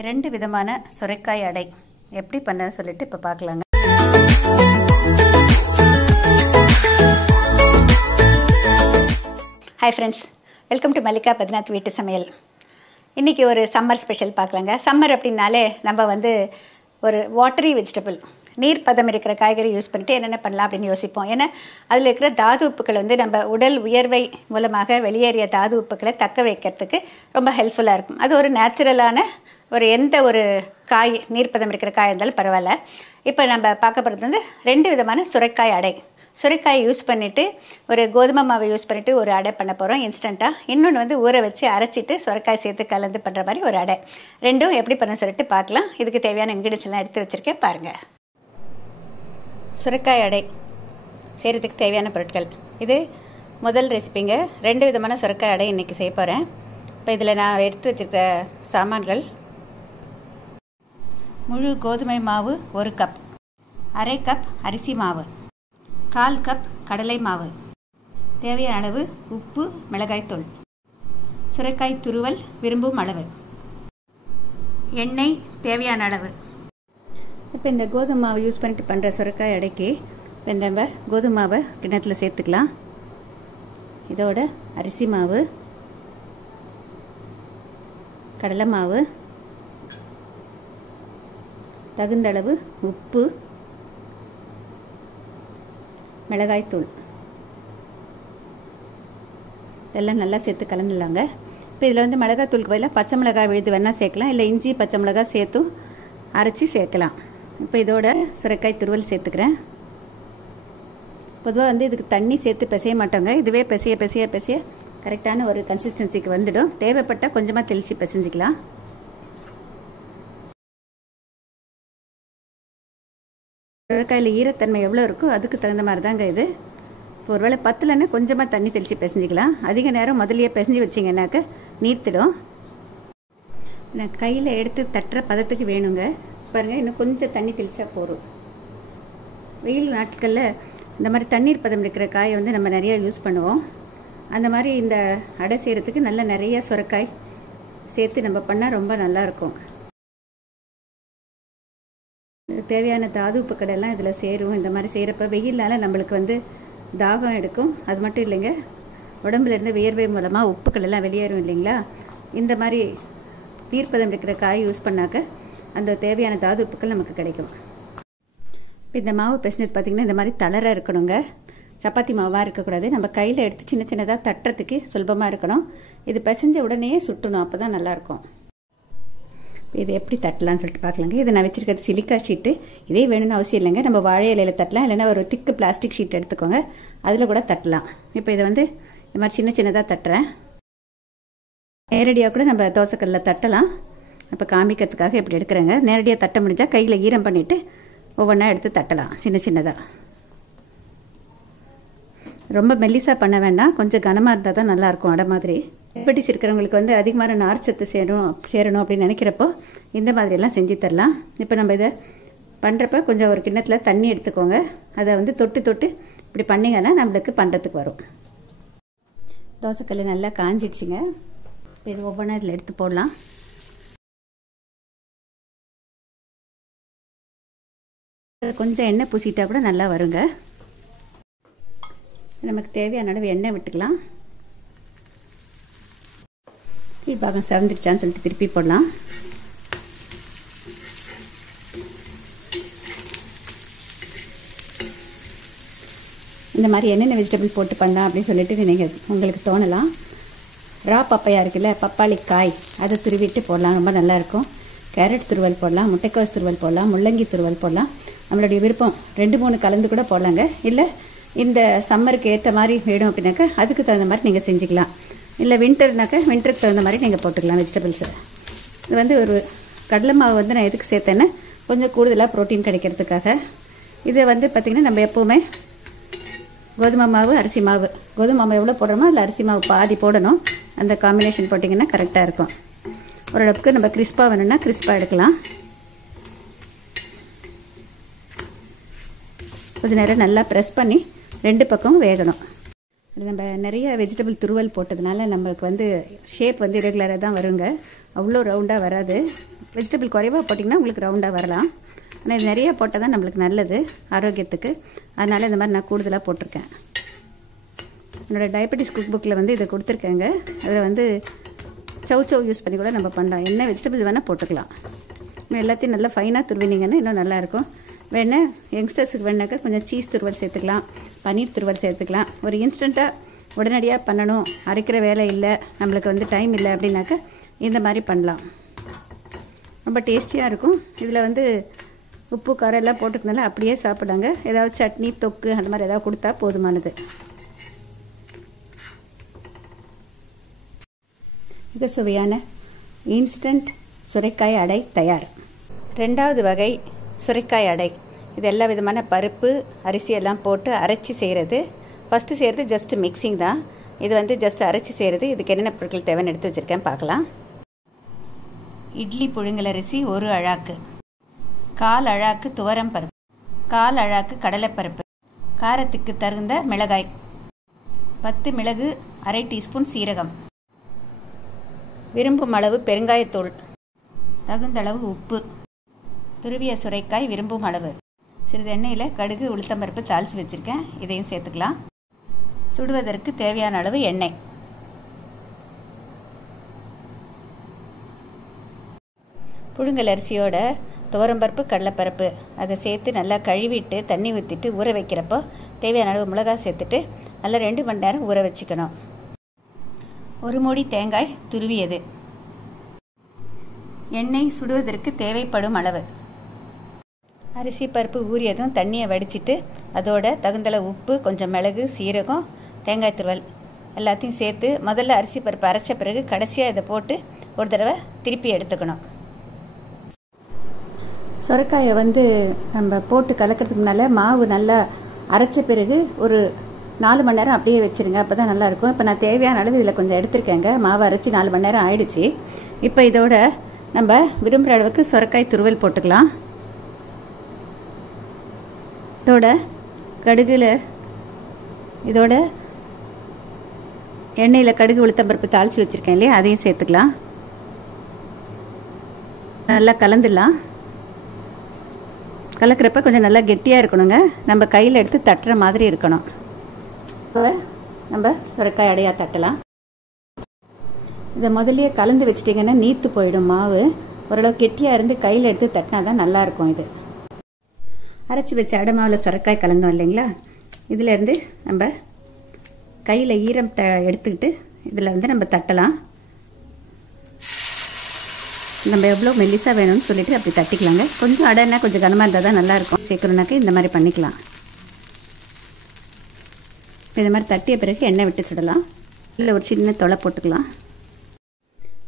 2 விதமான சுரைக்காய் அடை எப்படி பண்ண சொல்லிட்டு இப்போ பார்க்கலாங்க. Hi friends, welcome to Mallika Padnath வீட்டு சமையல். இன்றைக்கி ஒரு சம்மர் ஸ்பெஷல் பார்க்கலாங்க. சம்மர் அப்படின்னாலே நம்ம ஒரு வாட்டரி வெஜிடபிள், நீர் பதம் இருக்கிற காய்கறி யூஸ் பண்ணிட்டு என்னென்ன பண்ணலாம் அப்படின்னு யோசிப்போம். ஏன்னா அதில் இருக்கிற தாது உப்புக்கள் நம்ம உடல் உயர்வை மூலமாக வெளியேறிய தாது உப்புக்களை தக்க வைக்கிறதுக்கு ரொம்ப ஹெல்ப்ஃபுல்லாக இருக்கும். அது ஒரு நேச்சுரலான எந்த ஒரு காய், நீர்ப்பதம் இருக்கிற காய் இருந்தாலும் பரவாயில்ல. இப்போ நம்ம பார்க்க போகிறது 2 விதமான சுரைக்காய் அடை. சுரைக்காய் யூஸ் பண்ணிவிட்டு ஒரு கோதுமை மாவை யூஸ் பண்ணிவிட்டு ஒரு அடை பண்ண போகிறோம் இன்ஸ்டண்ட்டாக. இன்னொன்று ஊற வச்சு அரைச்சிட்டு சுரைக்காய் சேர்த்து கலந்து பண்ணுற மாதிரி ஒரு அடை. ரெண்டும் எப்படி பண்ண சொல்லிட்டு பார்க்கலாம். இதுக்கு தேவையான இன்க்ரீடியன்ஸ் எல்லாம் எடுத்து வச்சுருக்கேன் பாருங்கள். சுரைக்காய் அடை செய்கிறதுக்கு தேவையான பொருட்கள் இது முதல் ரெசிபிங்க. 2 விதமான சுரைக்காய் அடை இன்றைக்கி செய்ய போகிறேன். இப்போ இதில் நான் எடுத்து வச்சுருக்கிற சாமான்கள்: முழு கோதுமை மாவு 1 கப், அரை கப் அரிசி மாவு, 1/4 கப் கடலை மாவு, தேவையான அளவு உப்பு, மிளகாய்த்தூள், சுரைக்காய் துருவல் விரும்பும் அளவு, எண்ணெய் தேவையான அளவு. இப்போ இந்த கோதுமை மாவு யூஸ் பண்ணிட்டு பண்ணுற சுரைக்காய் அடைக்கு நம்ம கோதுமை மாவை கிண்ணத்தில் சேர்த்துக்கலாம். இதோட அரிசி மாவு, கடலை மாவு, தகுந்தளவு உப்பு, மிளகாய்த்தூள் இதெல்லாம் நல்லா சேர்த்து கலந்துடலாங்க. இப்போ இதில் மிளகாய்த்தூளுக்கு பதிலாக பச்சை மிளகாய் விழுது வேணால் சேர்க்கலாம், இல்லை இஞ்சி பச்சை மிளகாய் சேர்த்தும் அரைச்சி சேர்க்கலாம். இப்போ இதோட சுரைக்காய் துருவல் சேர்த்துக்கிறேன். பொதுவாக இதுக்கு தண்ணி சேர்த்து பிசைய மாட்டோங்க. இதுவே பிசைய பிசைய பிசைய கரெக்டான ஒரு கன்சிஸ்டன்சிக்கு வந்துடும். தேவைப்பட்டால் கொஞ்சமாக தெளித்து பிசைஞ்சிக்கலாம். சுரைக்காயில் ஈரத்தன்மை எவ்வளோ இருக்கோ அதுக்கு தகுந்த மாதிரி தாங்க இது. இப்போ ஒருவேளை பத்தலைன்னா கொஞ்சமாக தண்ணி தெளித்து பிசைஞ்சிக்கலாம். அதிக நேரம் முதலையே பிசைஞ்சு வச்சிங்கன்னாக்க நீர்த்திடும். நான் கையில் எடுத்து தட்டுற பதத்துக்கு வேணுங்க. பாருங்கள், இன்னும் கொஞ்சம் தண்ணி தெளித்தா போதும். வெயில் நாட்களில் இந்த மாதிரி தண்ணீர் பதம் இருக்கிற காயை நம்ம நிறையா யூஸ் பண்ணுவோம். அந்த மாதிரி இந்த அடை செய்கிறதுக்கு நிறைய சுரைக்காய் சேர்த்து நம்ம பண்ணால் ரொம்ப நல்லாயிருக்கும். தேவையான தாது உப்புக்கடெல்லாம் இதில் சேரும். இந்த மாதிரி செய்கிறப்ப வெயில்னால நம்மளுக்கு தாகம் எடுக்கும். அது மட்டும் இல்லைங்க, உடம்புலேருந்து வியர்வை மூலமாக உப்புக்கள் எல்லாம் வெளியேறும் இல்லைங்களா. இந்த மாதிரி நீர்ப்பதம் இருக்கிற காய் யூஸ் பண்ணாக்க அந்த தேவையான தாது உப்புக்கள் நமக்கு கிடைக்கும். இப்போ இந்த மாவு பிசைஞ்சது பார்த்திங்கன்னா இந்த மாதிரி தளராக இருக்கணுங்க. சப்பாத்தி மாவாக இருக்கக்கூடாது. நம்ம கையில் எடுத்து சின்ன சின்னதாக தட்டுறதுக்கு சுலபமாக இருக்கணும். இது பிசைஞ்ச உடனே சுட்டணும், அப்போ தான் நல்லாயிருக்கும். இது எப்படி தட்டலான்னு சொல்லிட்டு பார்க்கலாங்க. இதை நான் வச்சுருக்கிறது சிலிக்கா ஷீட்டு. இதே வேணும்னு அவசியம் இல்லைங்க. நம்ம வாழை இலையில் தட்டலாம், இல்லைன்னா ஒரு திக்கு பிளாஸ்டிக் ஷீட் எடுத்துக்கோங்க, அதில் கூட தட்டலாம். இப்போ இதை இந்த மாதிரி சின்ன சின்னதாக தட்டுறேன். நேரடியாக கூட நம்ம தோசைக்கல்லில் தட்டலாம். இப்போ காமிக்கிறதுக்காக எப்படி எடுக்கிறேங்க. நேரடியாக தட்ட முடிஞ்சால் கையில் ஈரம் பண்ணிவிட்டு ஒவ்வொன்றா எடுத்து தட்டலாம் சின்ன சின்னதாக. ரொம்ப மெல்லிசாக பண்ண வேண்டாம், கொஞ்சம் கனமாக இருந்தால் தான் நல்லாயிருக்கும் அடை மாதிரி. டயபெட்டிஸ் இருக்கிறவங்களுக்கு அதிகமான நார்ச்சத்து சேரணும் அப்படின்னு நினைக்கிறப்போ இந்த மாதிரியெல்லாம் செஞ்சு தரலாம். இப்போ நம்ம இதை பண்ணுறப்ப கொஞ்சம் ஒரு கிண்ணத்தில் தண்ணி எடுத்துக்கோங்க. அதை தொட்டு தொட்டு இப்படி பண்ணிங்கன்னா நம்மளுக்கு பண்ணுறதுக்கு வரும். தோசைக்கல் நல்லா காஞ்சிடுச்சுங்க. இப்போ இது ஒவ்வொன்றா இதில் எடுத்து போடலாம். கொஞ்சம் எண்ணெய் பூசிட்டா கூட நல்லா வருங்க. நமக்கு தேவையான அளவு எண்ணெய் விட்டுக்கலாம். கீழ்பாகம் செவந்துருச்சான்னு சொல்லிட்டு திருப்பி போடலாம். இந்த மாதிரி என்னென்ன வெஜிடபிள் போட்டு பண்ணலாம் அப்படின்னு சொல்லிட்டு நீங்கள் உங்களுக்கு தோணலாம். ரா பப்பையா இருக்குல்ல, பப்பாளி காய், அதை துருவிட்டு போடலாம், ரொம்ப நல்லாயிருக்கும். கேரட் துருவல் போடலாம், முட்டைக்கோஸ் துருவல் போடலாம், முள்ளங்கி துருவல் போடலாம். நம்மளுடைய விருப்பம் 2-3 கலந்து கூட போடலாங்க. இல்லை இந்த சம்மருக்கு ஏற்ற மாதிரி வேணும் அப்படின்னாக்கா அதுக்கு தகுந்த மாதிரி நீங்கள் செஞ்சுக்கலாம். இல்லை வின்டர்னாக்கா வின்டருக்கு தகுந்த மாதிரி நீங்கள் போட்டுக்கலாம் வெஜிடபிள்ஸை. இது ஒரு கடலை மாவு நான் எதுக்கு சேர்த்தேன்னா கொஞ்சம் கூடுதலாக ப்ரோட்டீன் கிடைக்கிறதுக்காக. இது பார்த்திங்கன்னா நம்ம எப்போவுமே கோதுமை மாவு அரிசி மாவு, கோதுமை மாவு எவ்வளோ போடுறோமோ அதில் அரிசி மாவு பாதி போடணும். அந்த காம்பினேஷன் போட்டிங்கன்னா கரெக்டாக இருக்கும். ஓரளவுக்கு நம்ம கிறிஸ்பாக வேணும்னா கிறிஸ்பாக எடுக்கலாம். கொஞ்சம் நேரம் நல்லா ப்ரெஸ் பண்ணி 2 பக்கமும் வேகணும். நம்ம நிறைய வெஜிடபிள் துருவல் போட்டதுனால நம்மளுக்கு ஷேப் இரெகுலராக தான் வருங்க. அவ்வளோ ரவுண்டாக வராது. வெஜிடபிள் குறைவாக போட்டிங்கன்னா உங்களுக்கு ரவுண்டாக வரலாம். ஆனால் இது நிறையா போட்டால் தான் நம்மளுக்கு நல்லது ஆரோக்கியத்துக்கு. அதனால் இந்த மாதிரி நான் கூடுதலாக போட்டிருக்கேன். என்னோடய டயபெட்டிஸ் குக் புக்கில் வந்து இதை கொடுத்துருக்கேங்க. அதில் வந்து சவ் யூஸ் பண்ணி கூட நம்ம பண்ணலாம். என்ன வெஜிடபிள் வேணால் போட்டுக்கலாம். எல்லாத்தையும் நல்லா ஃபைனாக துருவினீங்கன்னா இன்னும் நல்லாயிருக்கும். வேணால் யங்ஸ்டர்ஸுக்கு வேணாக்கா கொஞ்சம் சீஸ் துருவல் சேர்த்துக்கலாம், பன்னீர் துருவல் சேர்த்துக்கலாம். ஒரு இன்ஸ்டண்ட்டாக உடனடியாக பண்ணணும், அரைக்கிற வேலை இல்லை, நம்மளுக்கு வந்து டைம் இல்லை அப்படின்னாக்கா இந்த மாதிரி பண்ணலாம். ரொம்ப டேஸ்டியாக இருக்கும். இதில் வந்து உப்பு காரம் எல்லாம் போட்டுக்கனால அப்படியே சாப்பிடாங்க. ஏதாவது சட்னி தொக்கு அந்த மாதிரி ஏதாவது கொடுத்தா போதுமானது. மிக சுவையான இன்ஸ்டன்ட் சுரைக்காய் அடை தயார். 2வது வகை சுரைக்காய் அடை. இது எல்லா விதமான பருப்பு அரிசி எல்லாம் போட்டு அரைச்சி செய்கிறது. ஃபஸ்ட்டு செய்கிறது ஜஸ்ட் மிக்சிங் தான். இது வந்து ஜஸ்ட் அரைச்சி செய்கிறது. இதுக்கு என்னென்ன பொருட்கள் தேவைன்னு எடுத்து வச்சுருக்கேன், பார்க்கலாம். இட்லி புழுங்கலரிசி 1 அழாக்கு, 1/4 அழாக்கு துவரம் பருப்பு, 1/4 அழாக்கு கடலைப்பருப்பு, காரத்துக்கு தகுந்த மிளகாய், 10 மிளகு, 1/2 டீஸ்பூன் சீரகம், விரும்பும் அளவு பெருங்காயத்தூள், தகுந்தளவு உப்பு, துருவிய சுரைக்காய் விரும்பும் அளவு. சிறிது எண்ணெயில் கடுகு உளுத்தம்பருப்பு தாளித்து வச்சுருக்கேன், இதையும் சேர்த்துக்கலாம். சுடுவதற்கு தேவையான அளவு எண்ணெய். புழுங்கல் அரிசியோட துவரம்பருப்பு கடலைப்பருப்பு அதை சேர்த்து நல்லா கழுவிட்டு தண்ணி ஊற்றிட்டு ஊற வைக்கிறப்போ தேவையான அளவு மிளகாய் சேர்த்துட்டு நல்லா 2 மணி நேரம் ஊற வச்சுக்கணும். 1 மூடி தேங்காய் துருவியது, எண்ணெய் சுடுவதற்கு தேவைப்படும் அளவு. அரிசி பருப்பு ஊறியதும் தண்ணியை வடிச்சிட்டு அதோட தகுந்தளவு உப்பு, கொஞ்சம் மிளகு, சீரகம், தேங்காய் துருவல் எல்லாத்தையும் சேர்த்து முதல்ல அரிசி பருப்பு அரைச்ச பிறகு கடைசியாக இதை போட்டு ஒரு தடவை திருப்பி எடுத்துக்கணும். சுரைக்காயை வந்து நம்ம போட்டு கலக்கிறதுக்கு முன்னால் மாவு நல்லா அரைச்ச பிறகு ஒரு 4 மணி நேரம் அப்படியே வச்சுருங்க, அப்போ தான் நல்லாயிருக்கும். இப்போ நான் தேவையான அளவு இதில் கொஞ்சம் எடுத்துருக்கேங்க. மாவு அரைச்சி 4 மணி நேரம் ஆயிடுச்சு. இப்போ இதோட நம்ம விரும்புகிற அளவுக்கு சுரைக்காய் துருவல் போட்டுக்கலாம். இதோட கடுகுல இதோட எண்ணெயில் கடுகு உளுத்தம்பருப்பு தாளித்து வச்சுருக்கேன் இல்லையா, அதையும் சேர்த்துக்கலாம். நல்லா கலந்துடலாம். கலக்கிறப்ப கொஞ்சம் நல்லா கெட்டியாக இருக்கணுங்க. நம்ம கையில் எடுத்து தட்டுற மாதிரி இருக்கணும். இப்போ நம்ம சுரைக்காய் அடையாக தட்டலாம். இதை முதல்லையே கலந்து வச்சிட்டிங்கன்னா நீத்து போயிடும் மாவு. ஓரளவு கெட்டியாக இருந்து கையில் எடுத்து தட்டினா தான் நல்லாயிருக்கும். இது அரைச்சி வச்ச அடை மாவில் சுரைக்காய் கலந்தோம் இல்லைங்களா, இதிலேருந்து நம்ம கையில் ஈரம் எடுத்துக்கிட்டு இதில் வந்து நம்ம தட்டலாம். நம்ம எவ்வளோ மெல்லிசாக வேணும்னு சொல்லிட்டு அப்படி தட்டிக்கலாங்க. கொஞ்சம் அடைன்னா கொஞ்சம் கனமாக இருந்தால் தான் நல்லாயிருக்கும். சேர்க்கணுன்னாக்க இந்த மாதிரி பண்ணிக்கலாம். இந்த மாதிரி தட்டிய பிறகு எண்ணெய் விட்டு சுடலாம். இல்லை ஒரு சின்ன தொலை போட்டுக்கலாம்.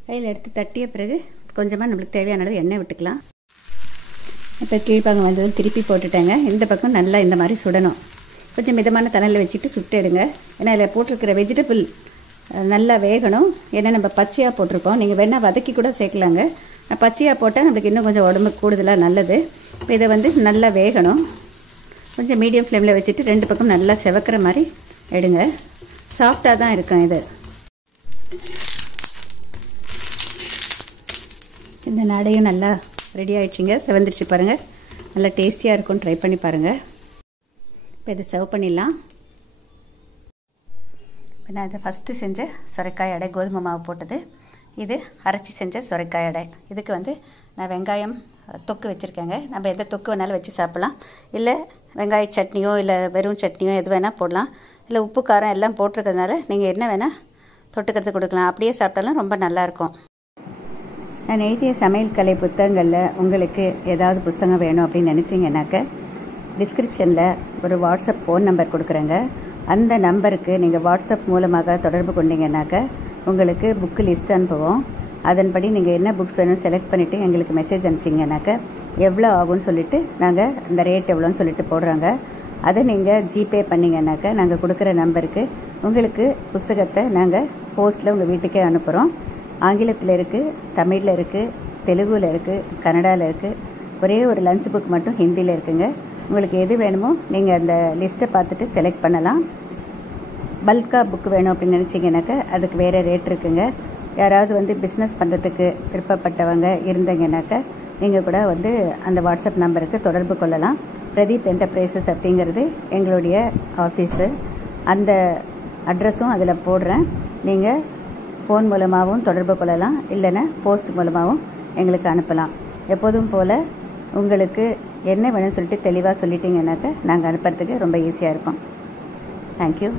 கையில் எடுத்து தட்டிய பிறகு கொஞ்சமாக நம்மளுக்கு தேவையான அளவு எண்ணெய் விட்டுக்கலாம். இப்போ கீழ்ப்பாங்க வந்ததும் திருப்பி போட்டுட்டேங்க. இந்த பக்கம் நல்லா இந்த மாதிரி சுடணும். கொஞ்சம் மிதமான தணலில் வச்சுட்டு சுட்டு எடுங்க. ஏன்னா இதில் போட்டிருக்கிற வெஜிடபிள் நல்லா வேகணும். ஏன்னா நம்ம பச்சையாக போட்டிருக்கோம். நீங்கள் வேணால் வதக்கி கூட சேர்க்கலாங்க. பச்சையாக போட்டால் நம்மளுக்கு இன்னும் கொஞ்சம் உடம்புக்கு கூடுதலாக நல்லது. இப்போ இதை வந்து நல்லா வேகணும். கொஞ்சம் மீடியம் ஃப்ளேமில் வச்சுட்டு 2 பக்கம் நல்லா செவக்கிற மாதிரி எடுங்க. சாஃப்டாக தான் இருக்கும் இது. இந்த நடையும் நல்லா ரெடி ஆகிடுச்சிங்க. செவந்துருச்சு பாருங்கள். நல்லா டேஸ்டியாக இருக்கும். ட்ரை பண்ணி பாருங்கள். இப்போ இதை சர்வ் பண்ணிடலாம். இப்போ நான் இதை ஃபஸ்ட்டு செஞ்ச சுரைக்காய் அடை கோதுமை மாவு போட்டது. இது அரைச்சி செஞ்ச சுரைக்காய் அடை. இதுக்கு வந்து நான் வெங்காயம் தொக்கு வச்சுருக்கேங்க. நம்ம எந்த தொக்கு வேணாலும் வச்சு சாப்பிட்லாம். இல்லை வெங்காய சட்னியோ இல்லை வெறும் சட்னியோ எது வேணால் போடலாம். இல்லை உப்பு காரம் எல்லாம் போட்டிருக்கிறதுனால நீங்கள் என்ன வேணால் தொட்டுக்கிறது கொடுக்கலாம். அப்படியே சாப்பிட்டாலும் ரொம்ப நல்லாயிருக்கும். நான் எழுதிய சமையல் கலை புத்தகங்களில் உங்களுக்கு ஏதாவது புத்தகம் வேணும் அப்படின்னு நினச்சிங்கன்னாக்க டிஸ்கிரிப்ஷனில் ஒரு வாட்ஸ்அப் ஃபோன் நம்பர் கொடுக்குறேங்க. அந்த நம்பருக்கு நீங்கள் வாட்ஸ்அப் மூலமாக தொடர்பு கொண்டீங்கன்னாக்க உங்களுக்கு புக்கு லிஸ்ட் அனுப்புவோம். அதன்படி நீங்கள் என்ன புக்ஸ் வேணும்னு செலக்ட் பண்ணிவிட்டு எங்களுக்கு மெசேஜ் அனுப்பிச்சிங்கனாக்க எவ்வளோ ஆகும்னு சொல்லிவிட்டு நாங்கள் அந்த ரேட் எவ்வளோன்னு சொல்லிட்டு போடுறாங்க. அதை நீங்கள் ஜிபே பண்ணிங்கன்னாக்க நாங்கள் கொடுக்குற நம்பருக்கு உங்களுக்கு புத்தகத்தை நாங்கள் போஸ்ட்டில் உங்கள் வீட்டுக்கே அனுப்புகிறோம். ஆங்கிலத்தில் இருக்குது, தமிழில் இருக்குது, தெலுங்குல இருக்குது, கன்னடாவில் இருக்குது. ஒரே ஒரு லஞ்ச் புக் மட்டும் ஹிந்தியில் இருக்குங்க. உங்களுக்கு எது வேணுமோ நீங்கள் அந்த லிஸ்ட்டை பார்த்துட்டு செலக்ட் பண்ணலாம். பல்காக புக் வேணும் அப்படின்னு நினச்சிங்கனாக்கா அதுக்கு வேறு ரேட் இருக்குங்க. யாராவது வந்து பிஸ்னஸ் பண்ணுறதுக்கு விருப்பப்பட்டவங்க இருந்தீங்கன்னாக்கா நீங்கள் கூட வந்து அந்த வாட்ஸ்அப் நம்பருக்கு தொடர்பு கொள்ளலாம். பிரதீப் என்டர்பிரைசஸ் அப்படிங்கிறது எங்களுடைய ஆஃபீஸு. அந்த அட்ரஸும் அதில் போடுறேன். நீங்கள் ஃபோன் மூலமாகவும் தொடர்பு கொள்ளலாம், இல்லைன்னா போஸ்ட் மூலமாகவும் எங்களுக்கு அனுப்பலாம். எப்போதும் போல் உங்களுக்கு என்ன வேணும்னு சொல்லிட்டு தெளிவாக சொல்லிட்டீங்கன்னாக்கா நாங்கள் அனுப்புறதுக்கு ரொம்ப ஈஸியாக இருக்கும். தேங்க்யூ.